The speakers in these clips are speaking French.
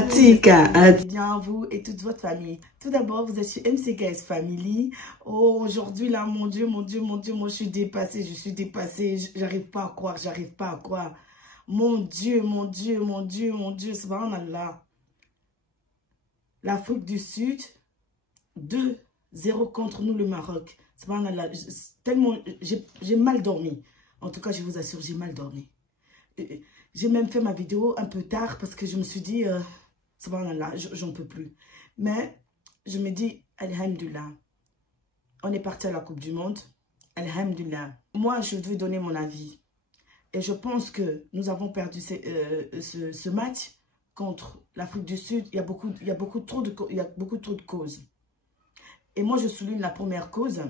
Atika, bien vous et toute votre famille. Tout d'abord, vous êtes chez MCKS Family. Oh, aujourd'hui là, mon Dieu, moi je suis dépassée, j'arrive pas à croire. Mon Dieu, subhanallah. L'Afrique du Sud, 2-0 contre nous le Maroc. Subhanallah, tellement, j'ai mal dormi. En tout cas, je vous assure, j'ai mal dormi. J'ai même fait ma vidéo un peu tard parce que je me suis dit, subhanallah, j'en peux plus. Mais je me dis, alhamdulillah, on est parti à la Coupe du Monde. Alhamdulillah. Moi, je veux donner mon avis. Et je pense que nous avons perdu ce match contre l'Afrique du Sud. Il y a beaucoup trop de causes. Et moi, je souligne la première cause,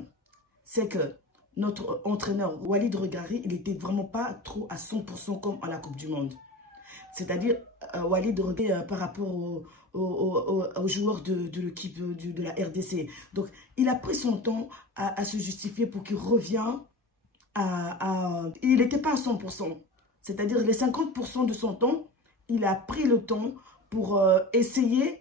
c'est que notre entraîneur Walid Regragui, il n'était vraiment pas trop à 100% comme à la Coupe du Monde. C'est-à-dire, Walid Regragui par rapport aux joueurs de l'équipe de la RDC. Donc, il a pris son temps à se justifier pour qu'il revienne il n'était pas à 100%. C'est-à-dire, les 50% de son temps, il a pris le temps pour essayer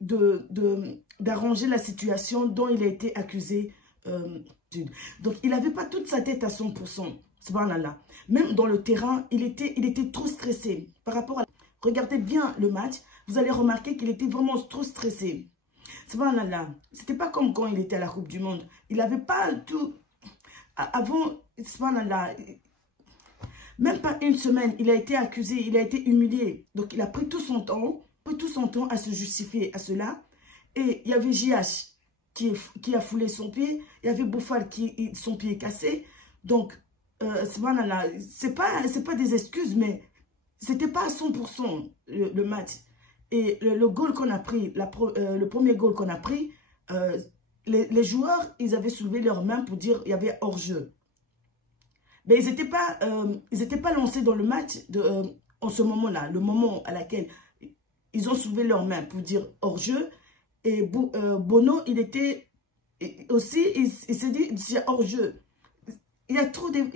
d'arranger la situation dont il a été accusé. Donc, il n'avait pas toute sa tête à 100%. Subhanallah. Même dans le terrain, il était trop stressé. Par rapport à... Regardez bien le match, vous allez remarquer qu'il était vraiment trop stressé. Subhanallah. C'était pas comme quand il était à la Coupe du Monde. Il n'avait pas tout... Avant, subhanallah, même pas une semaine, il a été accusé, il a été humilié. Donc, il a pris tout son temps à se justifier à cela. Et il y avait JH qui a foulé son pied. Il y avait Bouffal son pied est cassé. Donc, subhanallah, c'est pas des excuses, mais c'était pas à 100% le match. Et le goal qu'on a pris, le premier goal qu'on a pris, les joueurs, ils avaient soulevé leurs mains pour dire qu'il y avait hors-jeu. Mais ils n'étaient pas lancés dans le match en ce moment-là, le moment à laquelle ils ont soulevé leurs mains pour dire hors-jeu. Et Bono, il était aussi, il s'est dit, c'est hors-jeu. Il y a trop des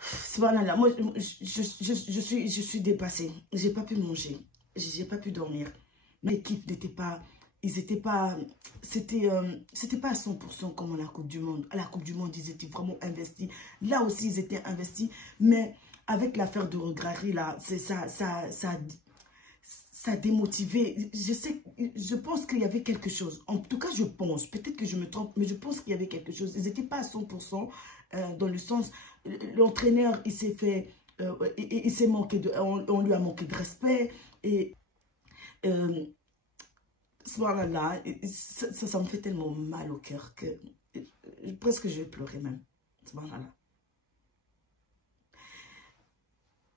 subhanallah, moi, je suis dépassée. J'ai pas pu manger. J'ai pas pu dormir. L'équipe n'était pas... C'était pas à 100% comme à la Coupe du Monde. À la Coupe du Monde, ils étaient vraiment investis. Là aussi, ils étaient investis. Mais avec l'affaire de Regragui, là, ça a démotivé. Je pense qu'il y avait quelque chose. En tout cas, je pense. Peut-être que je me trompe, mais je pense qu'il y avait quelque chose. Ils n'étaient pas à 100% dans le sens... L'entraîneur, il s'est fait... il s'est manqué de... On lui a manqué de respect. Et... Voilà, ça me fait tellement mal au cœur que presque je vais pleurer même. Voilà.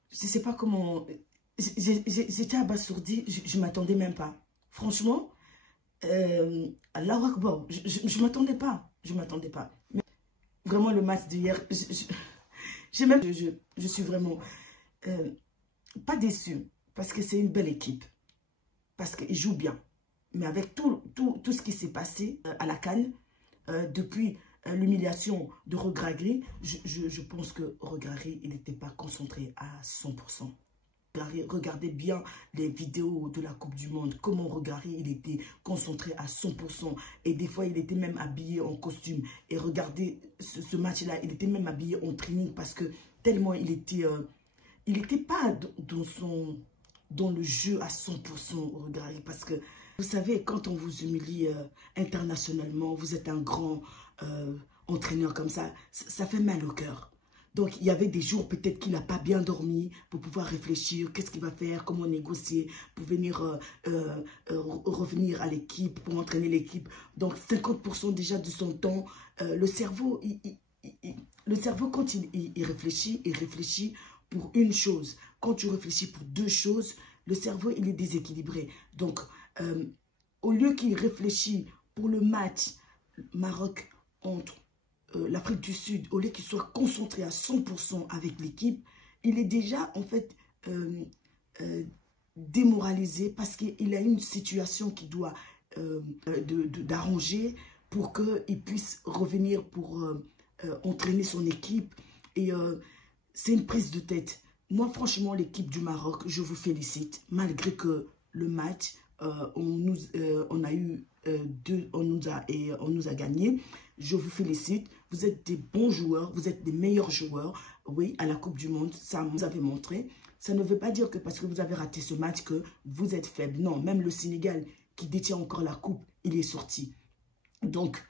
Je ne sais pas comment... J'étais abasourdie, je ne m'attendais même pas. Franchement, Allahu Akbar, je ne m'attendais pas. Je ne m'attendais pas. Mais vraiment, le match d'hier, je suis vraiment pas déçue. Parce que c'est une belle équipe. Parce qu'ils jouent bien. Mais avec tout ce qui s'est passé à la CAN, depuis l'humiliation de Regragui, je pense que Regragui, il n'était pas concentré à 100%. Regardez bien les vidéos de la Coupe du Monde, comment Regragui, il était concentré à 100%. Et des fois, il était même habillé en costume. Et regardez ce match-là, il était même habillé en training parce que tellement il était pas dans le jeu à 100%, Regragui, parce que vous savez, quand on vous humilie internationalement, vous êtes un grand entraîneur comme ça, ça fait mal au cœur. Donc, il y avait des jours peut-être qu'il n'a pas bien dormi pour pouvoir réfléchir, qu'est-ce qu'il va faire, comment négocier, pour venir revenir à l'équipe, pour entraîner l'équipe. Donc, 50% déjà de son temps, le cerveau, quand il réfléchit pour une chose. Quand tu réfléchis pour deux choses, le cerveau, il est déséquilibré. Donc, au lieu qu'il réfléchisse pour le match Maroc entre l'Afrique du Sud, au lieu qu'il soit concentré à 100% avec l'équipe, il est déjà en fait démoralisé parce qu'il a une situation qu'il doit d'arranger pour qu'il puisse revenir pour entraîner son équipe. Et c'est une prise de tête. moi, franchement, l'équipe du Maroc, je vous félicite. Malgré que le match, on a eu on nous a gagné. Je vous félicite. Vous êtes des bons joueurs. Vous êtes des meilleurs joueurs. Oui, à la Coupe du Monde, ça vous avez montré. Ça ne veut pas dire que parce que vous avez raté ce match que vous êtes faible. Non, même le Sénégal qui détient encore la coupe, il est sorti. Donc,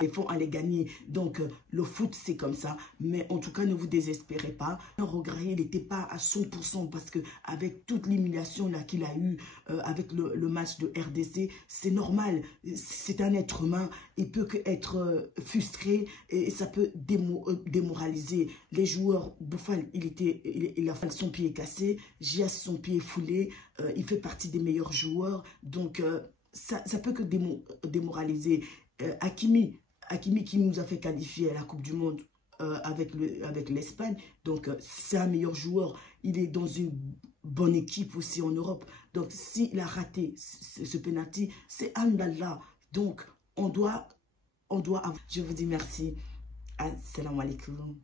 il faut aller gagner. Donc, le foot, c'est comme ça. Mais en tout cas, ne vous désespérez pas. Rograhi, il n'était pas à 100% parce qu'avec toute l'humiliation qu'il a eue avec le match de RDC, c'est normal. C'est un être humain. Il peut qu'être frustré et ça peut démoraliser. Les joueurs, Bouffal, il a son pied cassé. Gias, son pied foulé. Il fait partie des meilleurs joueurs. Donc, ça peut que démoraliser. Hakimi qui nous a fait qualifier à la Coupe du Monde avec l'Espagne. Donc, c'est un meilleur joueur. Il est dans une bonne équipe aussi en Europe. Donc, s'il a raté ce penalty, c'est Allah. Donc, on doit... Je vous dis merci. Assalamu alaikum.